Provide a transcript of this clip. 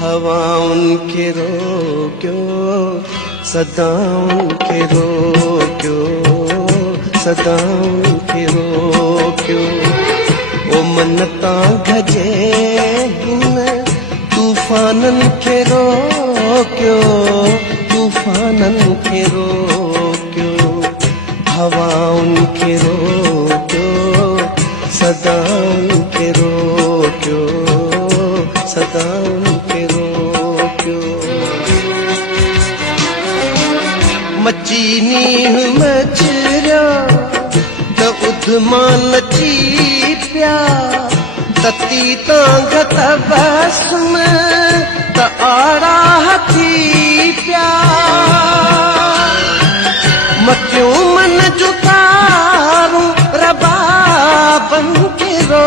हवाउनि खे रोकियो सदाउनि खे रोकियो सदाउनि खे रोकियो ओ मन तां गजे हिन तूफ़ाननि खे रोकियो तूफ़ाननि खे रोकियो हवाउनि खे रोकियो सदाउनि खे रोकियो सदाउनि खे रोकियो मची नीह मचरिया त उध मां नची पिया तती तां घत बस में त आड़ा थी पिया मतियूं मन जूं तारूं रबाबनि खे रो